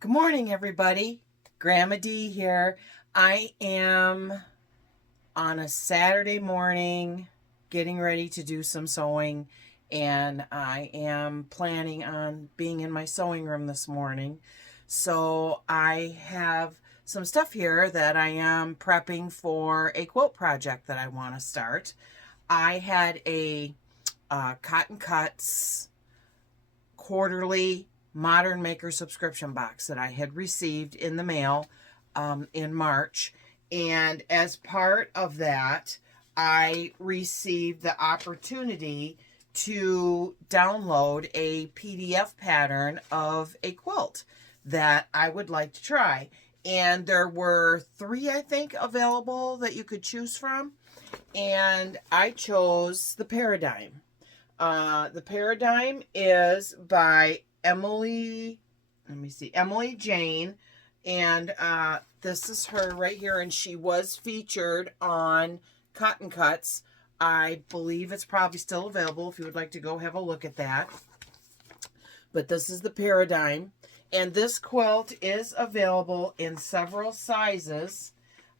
Good morning, everybody. Grandma D here. I am on a Saturday morning getting ready to do some sewing, and I am planning on being in my sewing room this morning. So I have some stuff here that I am prepping for a quilt project that I want to start. I had a Cotton Cuts quarterly Modern Maker subscription box that I had received in the mail in March. And as part of that, I received the opportunity to download a PDF pattern of a quilt that I would like to try. And there were 3, I think, available that you could choose from. And I chose the Paradigm. The Paradigm is by Emily Jane, and this is her right here, and she was featured on Cotton Cuts. I believe it's probably still available if you would like to go have a look at that. But this is the Paradigm, and this quilt is available in several sizes.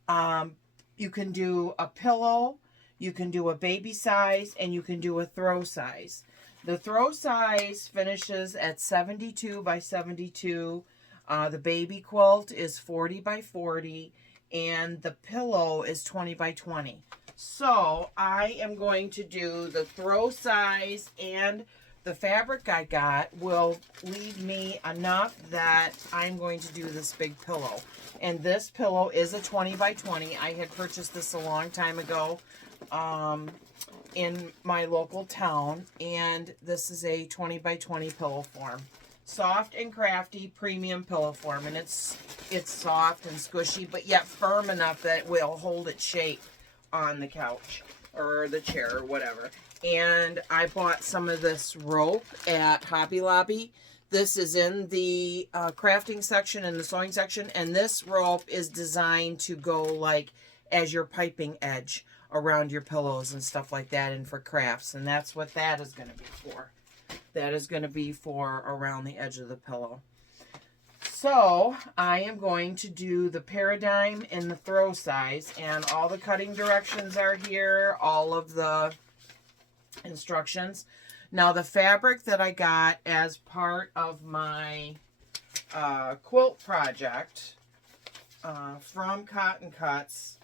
You can do a pillow, you can do a baby size, and you can do a throw size. The throw size finishes at 72 by 72. The baby quilt is 40 by 40, and the pillow is 20 by 20. So I am going to do the throw size, and the fabric I got will leave me enough that I'm going to do this big pillow. And this pillow is a 20 by 20. I had purchased this a long time ago in my local town, and this is a 20 by 20 pillow form. Soft and crafty premium pillow form, and it's soft and squishy, but yet firm enough that it will hold its shape on the couch or the chair or whatever. And I bought some of this rope at Hobby Lobby. This is in the crafting section and the sewing section, and this rope is designed to go like as your piping edge around your pillows and stuff like that, and for crafts. And that's what that is going to be for. That is going to be for around the edge of the pillow. So I am going to do the Paradigm in the throw size, and all the cutting directions are here, all of the instructions. Now the fabric that I got as part of my quilt project from Cotton Cuts,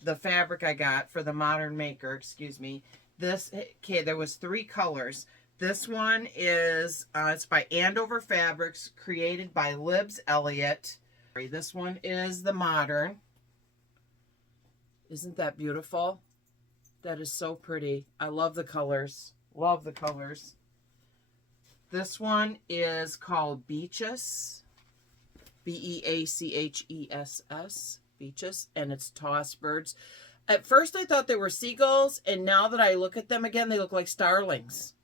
the fabric I got for the Modern Maker, excuse me, this, okay, there was 3 colors. This one is, it's by Andover Fabrics, created by Libs Elliott. This one is the Modern. Isn't that beautiful? That is so pretty. I love the colors. Love the colors. This one is called Beaches. Beachess. Beaches, and it's tossed birds. At first I thought they were seagulls, and now that I look at them again, they look like starlings.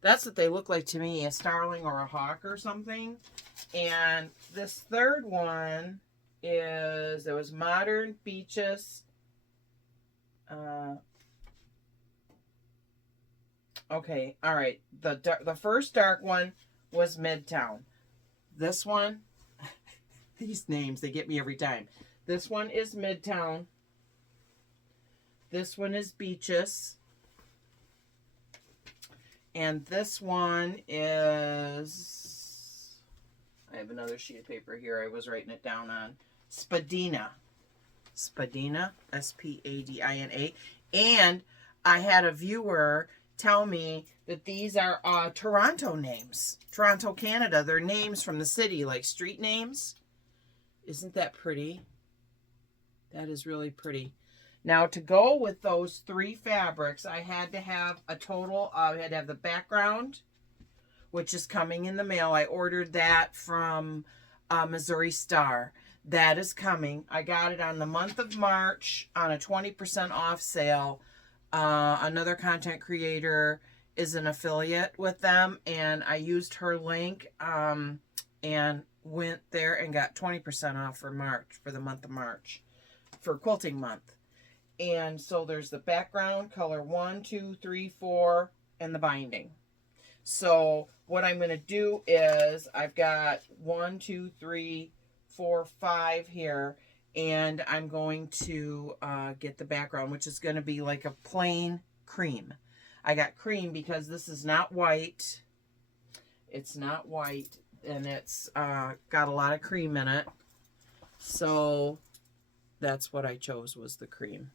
That's what they look like to me, a starling or a hawk or something. And this third one is, there was Modern, Beaches. Okay, all right. The first dark one was Midtown. This one, these names, they get me every time. This one is Midtown. This one is Beaches. And this one is, I have another sheet of paper here I was writing it down on. Spadina. Spadina, S-P-A-D-I-N-A. And I had a viewer tell me that these are Toronto names. Toronto, Canada. They're names from the city, like street names. Isn't that pretty? That is really pretty. Now, to go with those 3 fabrics, I had to have a total of, I had to have the background, which is coming in the mail. I ordered that from Missouri Star. That is coming. I got it on the month of March on a 20% off sale. Another content creator is an affiliate with them, and I used her link and went there and got 20% off for March, for the month of March, for quilting month. And so there's the background, color 1, 2, 3, 4, and the binding. So what I'm going to do is I've got 1, 2, 3, 4, 5 here, and I'm going to get the background, which is going to be like a plain cream. I got cream because this is not white. It's not white, and it's got a lot of cream in it. So that's what I chose, was the cream.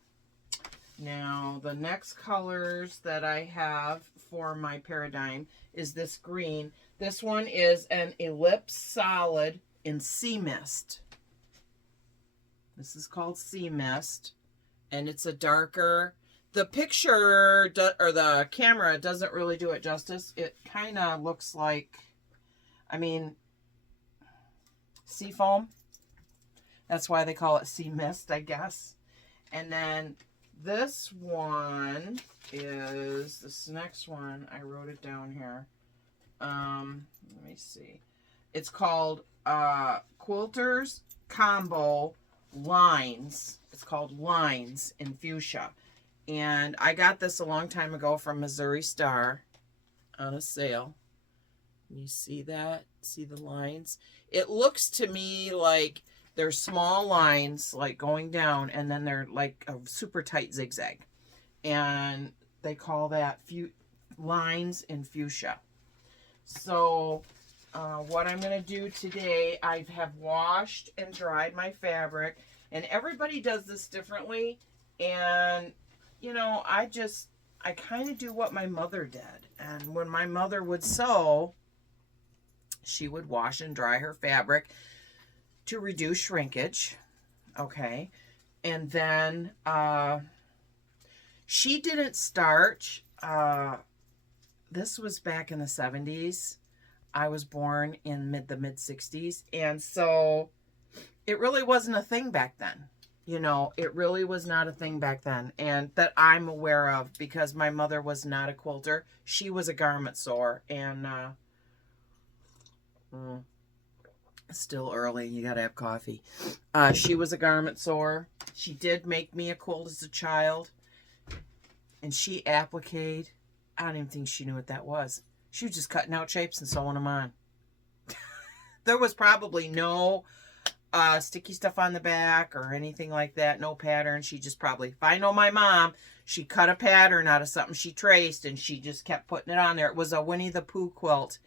Now, the next colors that I have for my paradigm is this green. This one is an Ellipse Solid in Sea Mist. This is called Sea Mist, and it's a darker. The picture, or the camera, doesn't really do it justice. It kind of looks like, I mean, sea foam. That's why they call it Sea Mist, I guess. And then this one is, this next one, I wrote it down here. Let me see. It's called Quilters Combo Lines. It's called Lines in Fuchsia. And I got this a long time ago from Missouri Star on a sale. You see that? See the lines? It looks to me like they're small lines, like going down, and then they're like a super tight zigzag. And they call that lines in fuchsia. So what I'm going to do today, I have washed and dried my fabric. And everybody does this differently. And, you know, I kind of do what my mother did. And when my mother would sew, she would wash and dry her fabric to reduce shrinkage. Okay. And then she didn't starch. This was back in the 70s. I was born in the mid 60s. And so it really wasn't a thing back then. You know, it really was not a thing back then. And that I'm aware of, because my mother was not a quilter. She was a garment sewer. And still early, you gotta have coffee. She was a garment sewer. She did make me a quilt as a child, and she appliqued. I don't even think she knew what that was. She was just cutting out shapes and sewing them on. There was probably no sticky stuff on the back or anything like that, no pattern. She just probably, if I know my mom, she cut a pattern out of something she traced and she just kept putting it on there. It was a Winnie the Pooh quilt.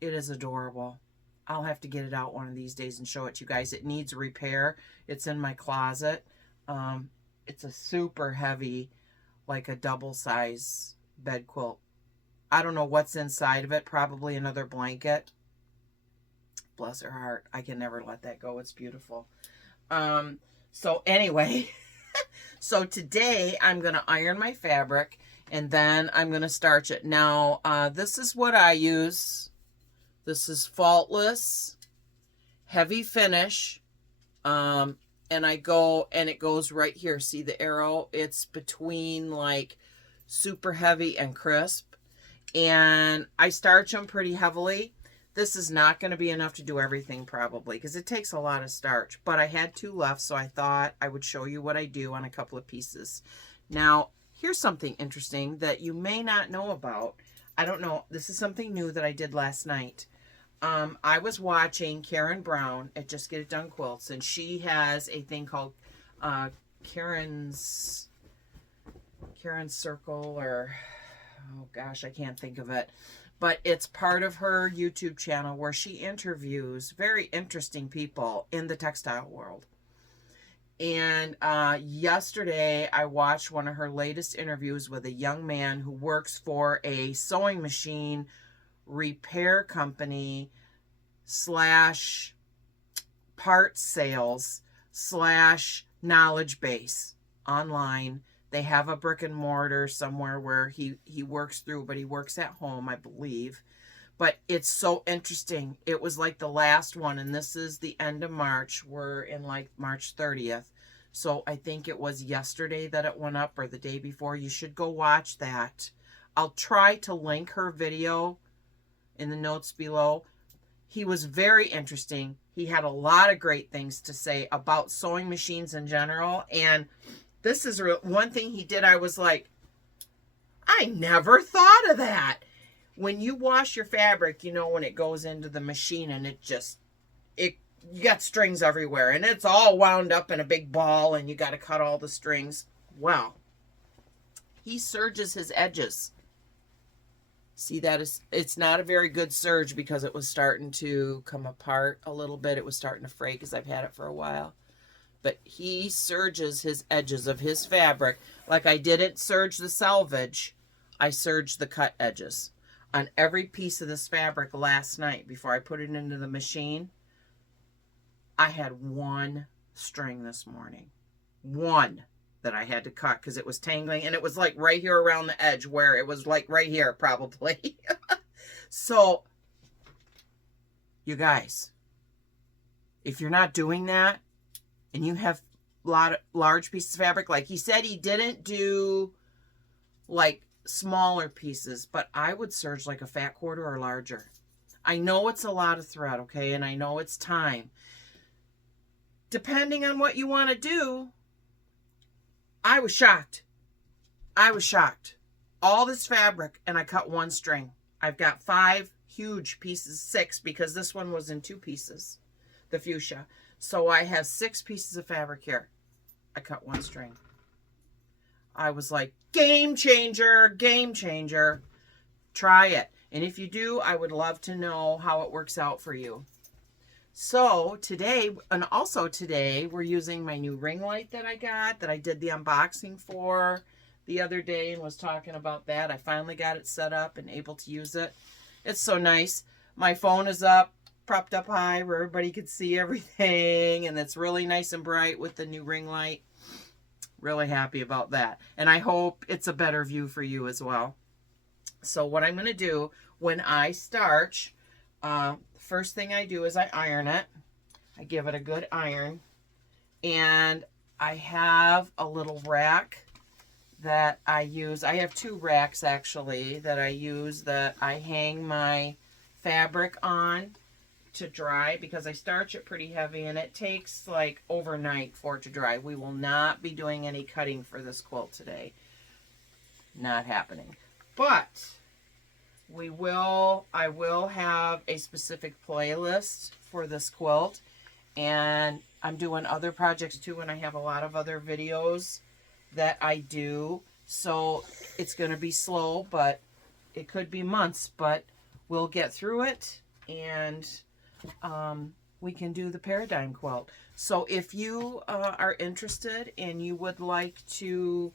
It is adorable. I'll have to get it out one of these days and show it to you guys. It needs repair. It's in my closet. It's a super heavy, like a double size bed quilt. I don't know what's inside of it. Probably another blanket. Bless her heart. I can never let that go. It's beautiful. So anyway, so today I'm going to iron my fabric and then I'm going to starch it. Now, this is what I use. This is Faultless Heavy Finish. And I go, and it goes right here. See the arrow? It's between like super heavy and crisp. And I starch them pretty heavily. This is not going to be enough to do everything probably, because it takes a lot of starch. But I had 2 left, so I thought I would show you what I do on a couple of pieces. Now, here's something interesting that you may not know about. I don't know. This is something new that I did last night. I was watching Karen Brown at Just Get It Done Quilts, and she has a thing called Karen's Circle, or, oh gosh, I can't think of it. But it's part of her YouTube channel where she interviews very interesting people in the textile world. And yesterday I watched one of her latest interviews with a young man who works for a sewing machine repair company / part sales / knowledge base online. They have a brick and mortar somewhere where he works through, but he works at home, I believe. But it's so interesting. It was like the last one, and this is the end of March. We're in like March 30th. So I think it was yesterday that it went up, or the day before. You should go watch that. I'll try to link her video in the notes below. He was very interesting. He had a lot of great things to say about sewing machines in general. And this is one thing he did. I was like, I never thought of that. when you wash your fabric, you know, when it goes into the machine and you got strings everywhere and it's all wound up in a big ball and you got to cut all the strings. Well, he serges his edges. See, it's not a very good serge because it was starting to come apart a little bit. It was starting to fray because I've had it for a while. But he serges his edges of his fabric. Like I didn't serge the selvage, I serged the cut edges. On every piece of this fabric last night before I put it into the machine, I had one string this morning. One that I had to cut because it was tangling, and it was like right here around the edge where it was like right here probably. So, you guys, if you're not doing that and you have a lot of large pieces of fabric, like he said he didn't do like smaller pieces, but I would serge like a fat quarter or larger. I know it's a lot of thread, okay, and I know it's time. Depending on what you want to do, I was shocked. I was shocked. All this fabric, and I cut one string. I've got 5 huge pieces, 6, because this one was in 2 pieces, the fuchsia. So I have 6 pieces of fabric here. I cut one string. I was like, game changer, game changer. Try it. And if you do, I would love to know how it works out for you. So today, and also today, we're using my new ring light that I got, that I did the unboxing for the other day and was talking about that. I finally got it set up and able to use it. It's so nice. My phone is up, propped up high where everybody could see everything, and it's really nice and bright with the new ring light. Really happy about that. And I hope it's a better view for you as well. So what I'm going to do when I starch, first thing I do is I iron it. I give it a good iron. And I have a little rack that I use. I have 2 racks actually that I use, that I hang my fabric on to dry, because I starch it pretty heavy and it takes like overnight for it to dry. We will not be doing any cutting for this quilt today. Not happening. But I will have a specific playlist for this quilt, and I'm doing other projects too, and I have a lot of other videos that I do. So it's going to be slow, but it could be months, but we'll get through it, and we can do the paradigm quilt. So if you are interested and you would like to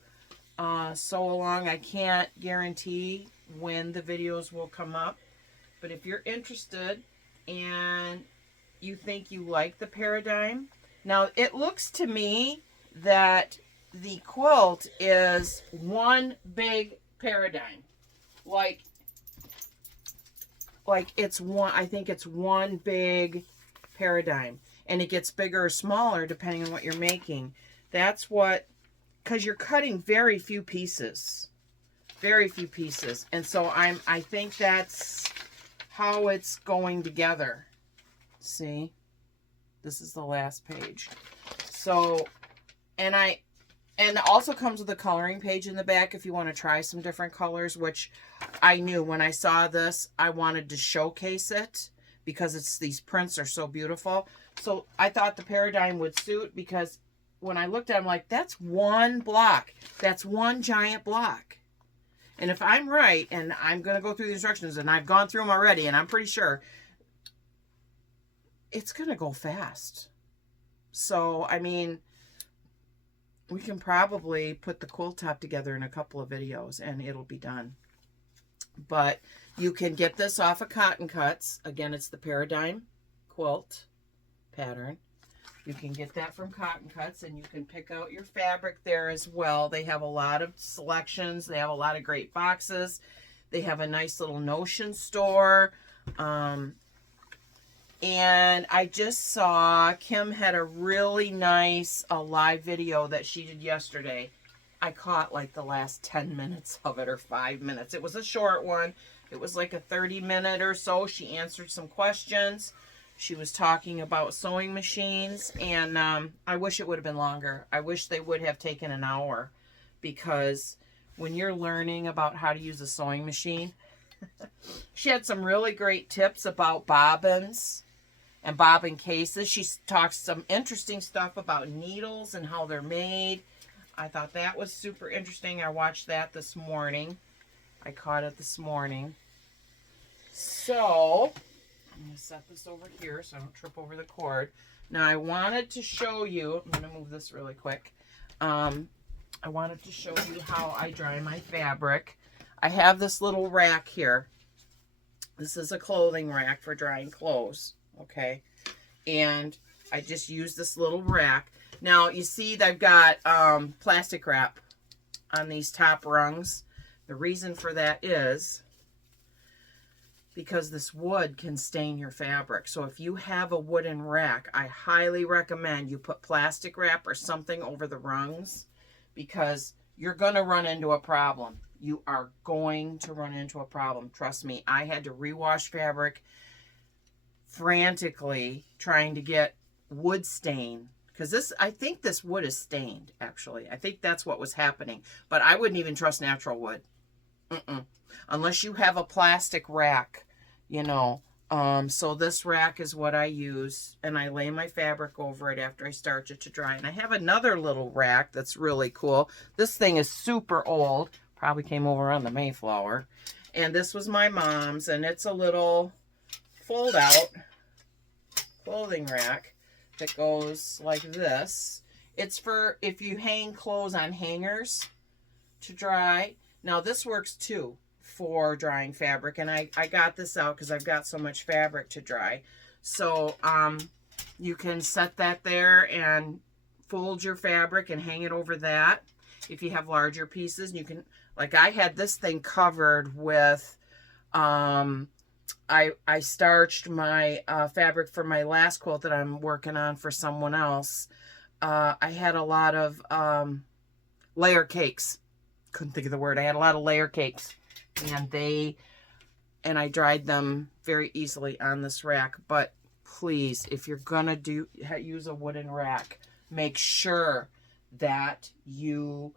sew along, I can't guarantee when the videos will come up, but if you're interested and you think you like the paradigm, now it looks to me that the quilt is one big paradigm, like it's one, I think it's one big paradigm, and it gets bigger or smaller depending on what you're making. That's what, because you're cutting very few pieces, and so I think that's how it's going together. See, this is the last page. So, and it also comes with a coloring page in the back if you want to try some different colors, which I knew when I saw this, I wanted to showcase it because these prints are so beautiful. So I thought the paradigm would suit, because when I looked at it, I'm like, that's one block. That's one giant block. And if I'm right, and I'm going to go through the instructions, and I've gone through them already, and I'm pretty sure it's going to go fast. So, I mean, we can probably put the quilt top together in a couple of videos and it'll be done. But you can get this off of Cotton Cuts. Again, it's the Paradigm quilt pattern. You can get that from Cotton Cuts, and you can pick out your fabric there as well. They have a lot of selections. They have a lot of great boxes. They have a nice little Notion store. And I just saw Kim had a really nice live video that she did yesterday. I caught like the last 10 minutes of it, or 5 minutes. It was a short one. It was like a 30-minute or so. She answered some questions. She was talking about sewing machines, and I wish it would have been longer. I wish they would have taken an hour, because when you're learning about how to use a sewing machine, She had some really great tips about bobbins and bobbin cases. She talks some interesting stuff about needles and how they're made. I thought that was super interesting. I watched that this morning. I caught it this morning. So, I'm going to set this over here so I don't trip over the cord. Now, I wanted to show you, I'm going to move this really quick. I wanted to show you how I dry my fabric. I have this little rack here. This is a clothing rack for drying clothes, okay? And I just use this little rack. Now, you see that I've got plastic wrap on these top rungs. The reason for that is because this wood can stain your fabric. So if you have a wooden rack, I highly recommend you put plastic wrap or something over the rungs, because you're going to run into a problem. You are going to run into a problem. Trust me, I had to rewash fabric frantically trying to get wood stain. Because I think this wood is stained, actually. I think that's what was happening. But I wouldn't even trust natural wood. Unless you have a plastic rack, you know. So this rack is what I use, and I lay my fabric over it after I starch it to dry. And I have another little rack that's really cool. This thing is super old. Probably came over on the Mayflower. And this was my mom's, and it's a little fold-out clothing rack that goes like this. It's for if you hang clothes on hangers to dry. Now, this works too for drying fabric, and I got this out because I've got so much fabric to dry. So you can set that there and fold your fabric and hang it over that if you have larger pieces. And you can, like I had this thing covered with I starched my fabric for my last quilt that I'm working on for someone else. I had a lot of layer cakes. Couldn't think of the word. I had a lot of layer cakes, and I dried them very easily on this rack. But please, if you're gonna use a wooden rack, make sure that you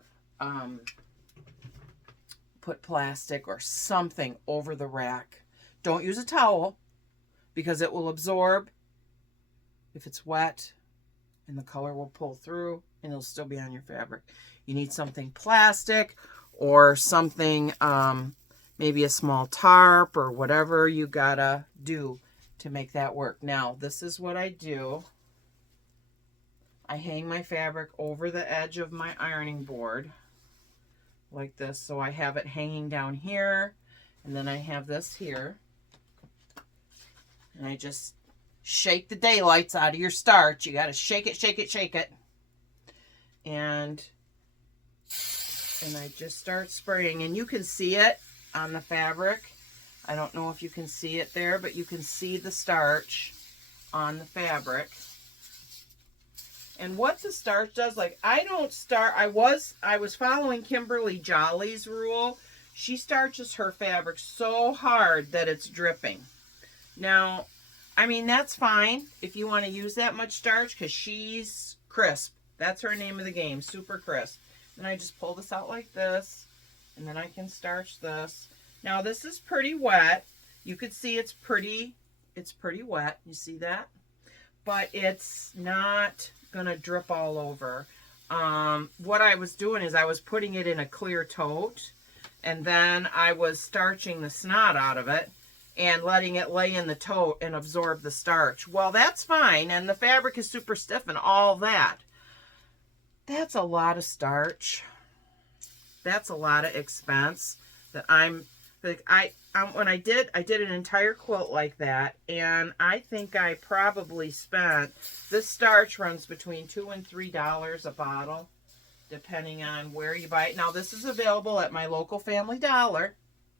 put plastic or something over the rack. Don't use a towel, because it will absorb if it's wet, and the color will pull through and it'll still be on your fabric. You need something plastic or something, maybe a small tarp or whatever you gotta do to make that work. Now, this is what I do. I hang my fabric over the edge of my ironing board like this. So I have it hanging down here, and then I have this here. And I just shake the daylights out of your starch. You got to shake it, shake it, shake it. And I just start spraying. And you can see it on the fabric. I don't know if you can see it there, but you can see the starch on the fabric. And what the starch does, like I was following Kimberly Jolly's rule. She starches her fabric so hard that it's dripping. Now, I mean, that's fine if you want to use that much starch, because she's crisp. That's her name of the game, super crisp. Then I just pull this out like this, and then I can starch this. Now, this is pretty wet. You could see it's pretty wet. You see that? But it's not going to drip all over. What I was doing is I was putting it in a clear tote, and then I was starching the snot out of it and letting it lay in the tote and absorb the starch. Well, that's fine, and the fabric is super stiff and all that. That's a lot of starch. That's a lot of expense that when I did an entire quilt like that, and I think I probably spent, this starch runs between $2 and $3 a bottle, depending on where you buy it. Now, this is available at my local Family Dollar,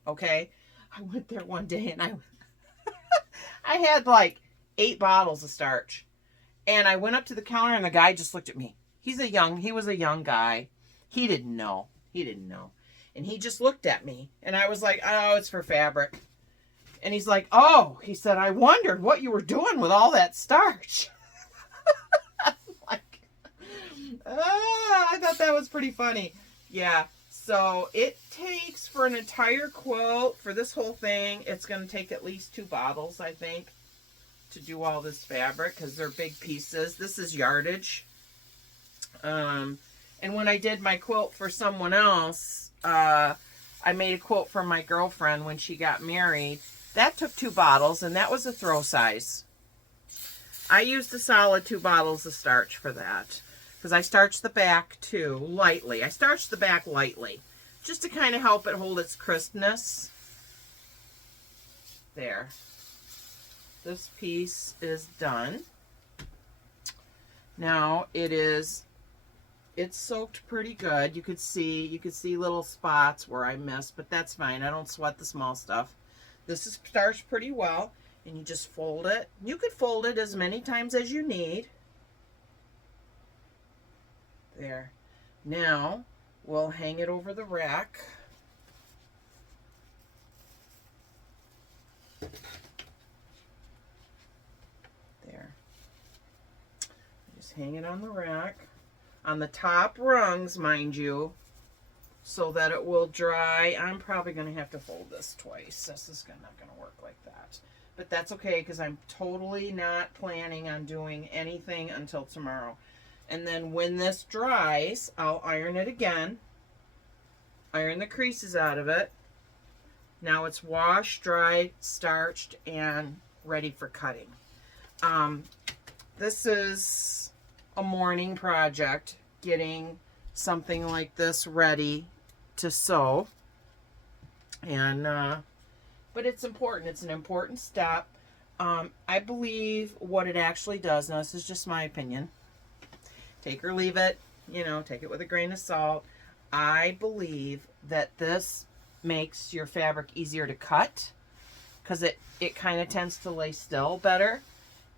okay? I went there one day, and I had like 8 bottles of starch, and I went up to the counter, and the guy just looked at me. He was a young guy. He didn't know. And he just looked at me, and I was like, oh, it's for fabric. And he's like, oh, he said, I wondered what you were doing with all that starch. I'm like, I thought that was pretty funny. Yeah. So it takes, for an entire quilt, for this whole thing, it's going to take at least 2 bottles, I think, to do all this fabric, because they're big pieces. This is yardage. And when I did my quilt for someone else, I made a quilt for my girlfriend when she got married. That took 2 bottles, and that was a throw size. I used a solid 2 bottles of starch for that, because I starched the back too, lightly. I starched the back lightly, just to kind of help it hold its crispness. There. This piece is done. Now it's soaked pretty good. You could see little spots where I missed, but that's fine. I don't sweat the small stuff. This is starched pretty well, and you just fold it. You could fold it as many times as you need. There. Now we'll hang it over the rack. There. Just hang it on the rack. On the top rungs, mind you, so that it will dry. I'm probably going to have to fold this twice. This is not going to work like that. But that's okay, because I'm totally not planning on doing anything until tomorrow. And then when this dries, I'll iron it again. Iron the creases out of it. Now it's washed, dried, starched, and ready for cutting. This is a morning project, getting something like this ready to sew. And but it's important. It's an important step. I believe what it actually does, now this is just my opinion, take or leave it, take it with a grain of salt. I believe that this makes your fabric easier to cut, because it kind of tends to lay still better.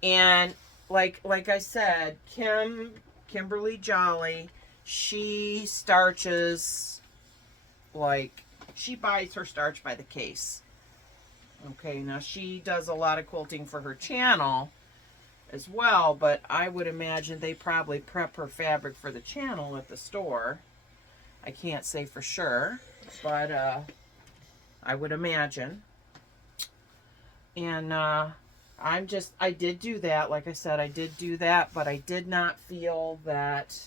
And like I said, Kimberly Jolly, she starches, she buys her starch by the case. Okay, now she does a lot of quilting for her channel as well, but I would imagine they probably prep her fabric for the channel at the store. I can't say for sure, but I would imagine. And I did do that. Like I said, I did do that, but I did not feel that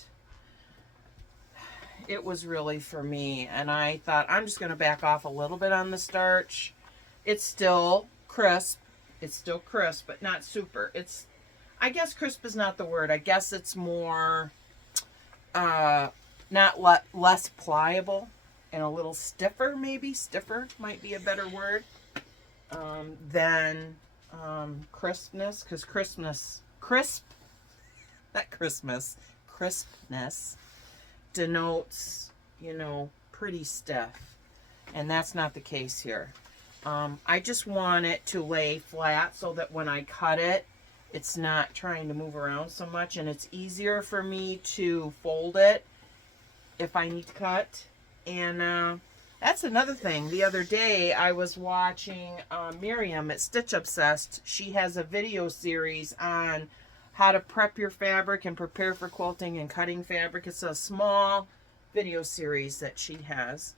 it was really for me. And I thought, I'm just going to back off a little bit on the starch. It's still crisp. It's still crisp, but not super. I guess crisp is not the word. I guess it's more, less pliable and a little stiffer, maybe. Stiffer might be a better word than crispness, because crispness denotes, pretty stiff, and that's not the case here. I just want it to lay flat so that when I cut it, it's not trying to move around so much, and it's easier for me to fold it if I need to cut. And that's another thing. The other day I was watching Miriam at Stitch Obsessed. She has a video series on how to prep your fabric and prepare for quilting and cutting fabric. It's a small video series that she has,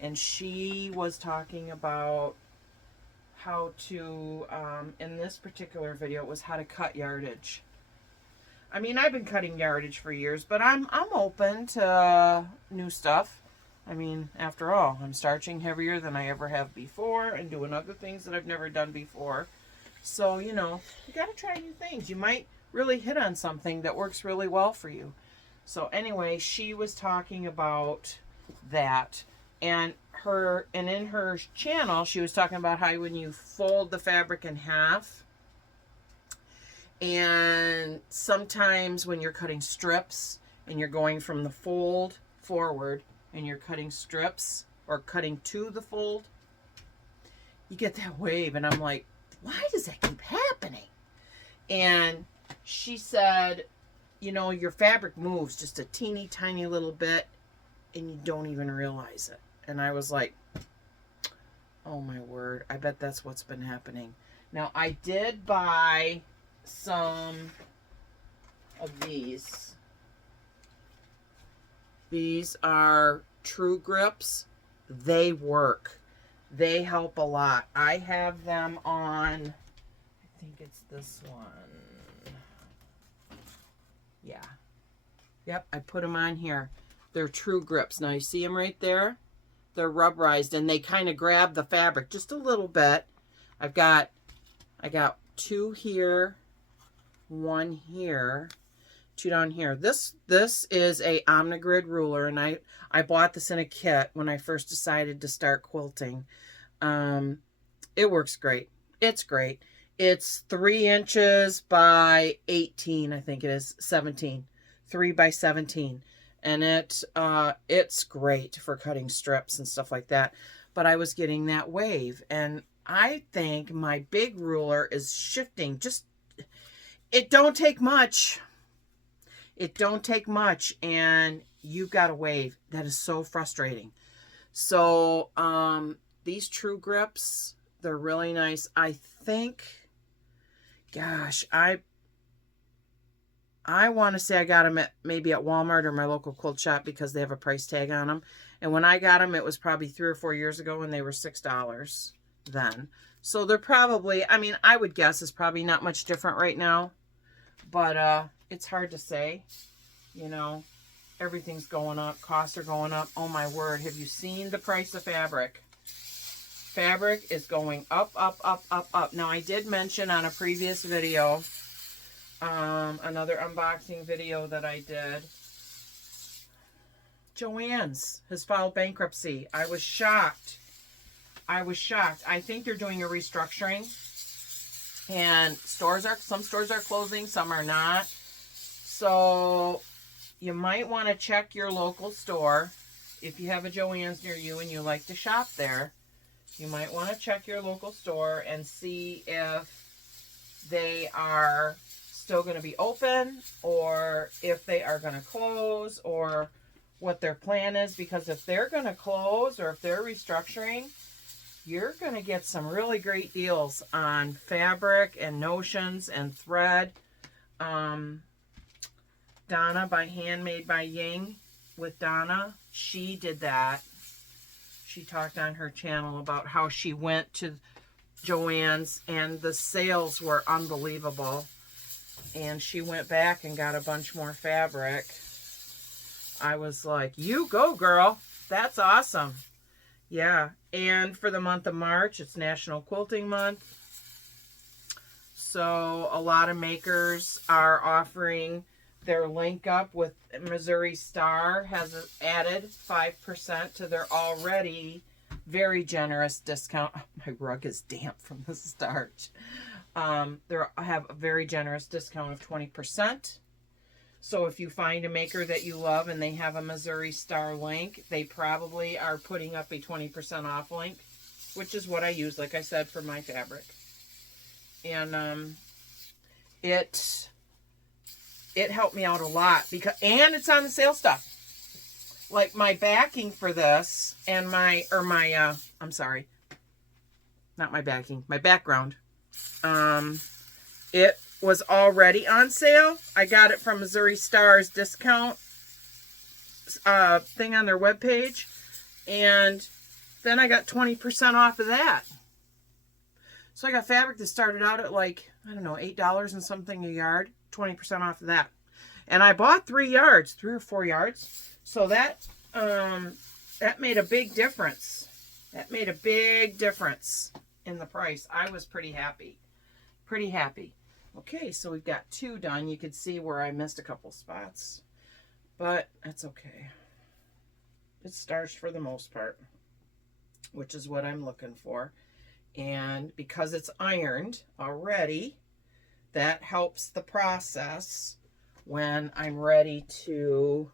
and she was talking about how to, in this particular video, it was how to cut yardage. I mean, I've been cutting yardage for years, but I'm open to new stuff. I mean, after all, I'm starching heavier than I ever have before and doing other things that I've never done before. So, you got to try new things. You might really hit on something that works really well for you. So anyway, she was talking about that. And in her channel, she was talking about how when you fold the fabric in half, and sometimes when you're cutting strips and you're going from the fold forward and you're cutting strips or cutting to the fold, you get that wave. And I'm like, why does that keep happening? And she said, your fabric moves just a teeny tiny little bit and you don't even realize it. And I was like, oh my word, I bet that's what's been happening. Now, I did buy some of these. These are True Grips, they work. They help a lot. I have them on, I think it's this one. Yeah. Yep, I put them on here. They're True Grips. Now you see them right there? They're rubberized and they kind of grab the fabric just a little bit. I got 2 here, 1 here, 2 down here. This is a Omnigrid ruler, and I bought this in a kit when I first decided to start quilting. It works great. It's great. It's 3 inches by 18, I think it is, 17. 3 by 17. And it's great for cutting strips and stuff like that. But I was getting that wave, and I think my big ruler is shifting. It don't take much. It don't take much, and you've got a wave. That is so frustrating. So these True Grips, they're really nice. I think, gosh, I want to say I got them maybe at Walmart or my local quilt shop because they have a price tag on them. And when I got them, it was probably 3 or 4 years ago, and they were $6 then. So they're probably, I mean, I would guess it's probably not much different right now. But it's hard to say. You know, everything's going up. Costs are going up. Oh, my word. Have you seen the price of fabric? Fabric is going up, up, up, up, up. Now, I did mention on a previous video, another unboxing video that I did, Joann's has filed bankruptcy. I was shocked. I think they're doing a restructuring, and some stores are closing, some are not. So you might want to check your local store. If you have a Joann's near you and you like to shop there, you might want to check your local store and see if they are still going to be open, or if they are going to close, or what their plan is. Because if they're going to close, or if they're restructuring, you're going to get some really great deals on fabric and notions and thread. Donna by Handmade by Ying with Donna, she did that. She talked on her channel about how she went to Joann's and the sales were unbelievable. And she went back and got a bunch more fabric. I was like, you go, girl. That's awesome. Yeah. And for the month of March, it's National Quilting Month. So a lot of makers are offering their link up with Missouri Star has added 5% to their already very generous discount. Oh, my rug is damp from the starch. They have a very generous discount of 20. So if you find a maker that you love and they have a Missouri Star link, they probably are putting up a 20% off link, which is what I use, like I said, for my fabric. And it helped me out a lot and it's on the sale stuff. Like my backing for this and my background. It was already on sale. I got it from Missouri Star's discount thing on their webpage, and then I got 20% off of that. So I got fabric that started out at like, I don't know, $8 and something a yard, 20% off of that. And I bought 3 or 4 yards. So that made a big difference. That made a big difference in the price. I was pretty happy. Pretty happy. Okay, so we've got 2 done. You could see where I missed a couple spots, but that's okay. It's starched for the most part, which is what I'm looking for. And because it's ironed already, that helps the process when I'm ready to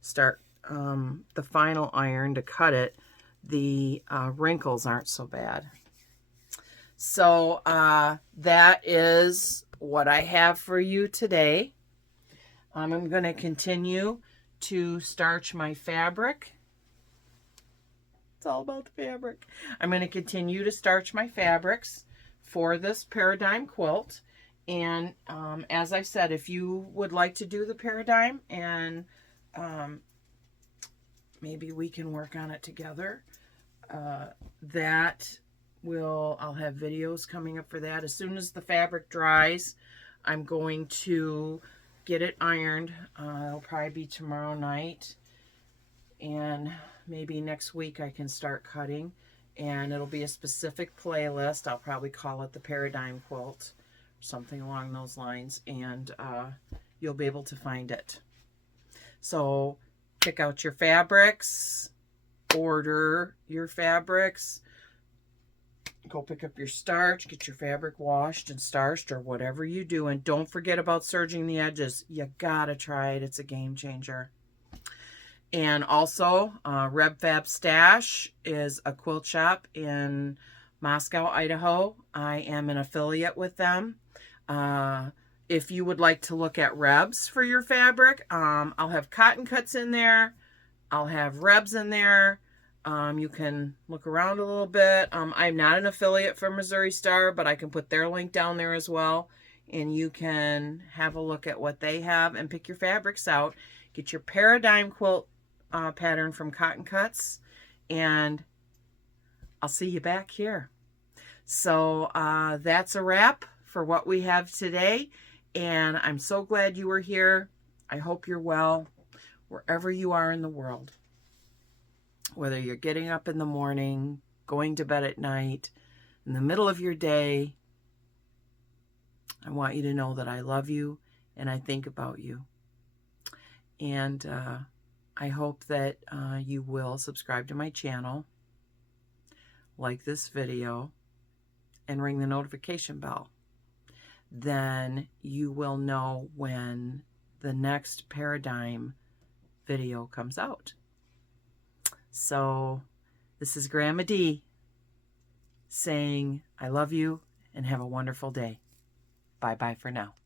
start the final iron to cut it. The wrinkles aren't so bad. So that is what I have for you today. I'm going to continue to starch my fabric. It's all about the fabric. I'm going to continue to starch my fabrics for this Paradigm quilt. And as I said, if you would like to do the Paradigm and maybe we can work on it together. I'll have videos coming up for that. As soon as the fabric dries, I'm going to get it ironed. It'll probably be tomorrow night. And maybe next week I can start cutting. And it'll be a specific playlist. I'll probably call it the Paradigm Quilt, or something along those lines. And you'll be able to find it. So pick out your fabrics. Order your fabrics. Go pick up your starch, get your fabric washed and starched or whatever you do. And don't forget about serging the edges. You gotta try it. It's a game changer. And also, Reb Fab Stash is a quilt shop in Moscow, Idaho. I am an affiliate with them. If you would like to look at Rebs for your fabric, I'll have cotton cuts in there. I'll have Rebs in there. You can look around a little bit. I'm not an affiliate for Missouri Star, but I can put their link down there as well. And you can have a look at what they have and pick your fabrics out. Get your Paradigm Quilt pattern from Cotton Cuts. And I'll see you back here. So that's a wrap for what we have today. And I'm so glad you were here. I hope you're well, wherever you are in the world. Whether you're getting up in the morning, going to bed at night, in the middle of your day, I want you to know that I love you and I think about you. And I hope that you will subscribe to my channel, like this video, and ring the notification bell. Then you will know when the next Paradigm video comes out. So this is Grandma D saying I love you and have a wonderful day. Bye-bye for now.